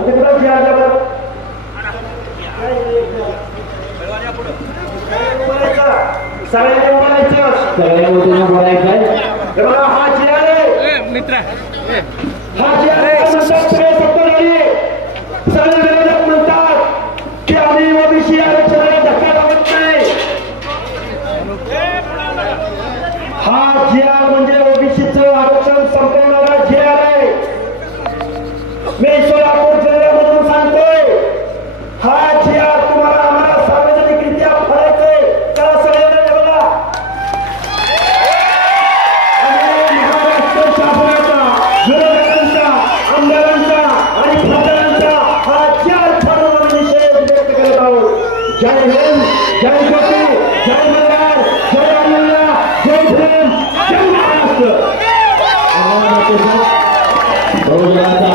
कुठं जिहाद सगळ्यांनी बोलायचं हा जिहाद आहे मित्र हा जिहाद सगळे सगळे विरोधक म्हणतात की आम्ही ओबीसी आरक्षणाला धक्का लावत नाही हा जिहाद म्हणजे ओबीसीचं आरक्षण संपवणारा जिहाद आहे मी सोलापूर जिल्ह्यामधून सांगतोय हा जिहाद तुम्हाला आम्हाला सार्वजनिकरित्या फरायचंय त्याला सगळ्यांना बघा महाराष्ट्र शासनाचा विरोधकांचा आमदारांचा आणि खासदारांचा हा जिहाद फाडून निषेध व्यक्त करत आहोत जय हिंद जय ज्योती जय मल्हार जय अमोल्या जय भीम जय महाराष्ट्र बहुजनाचा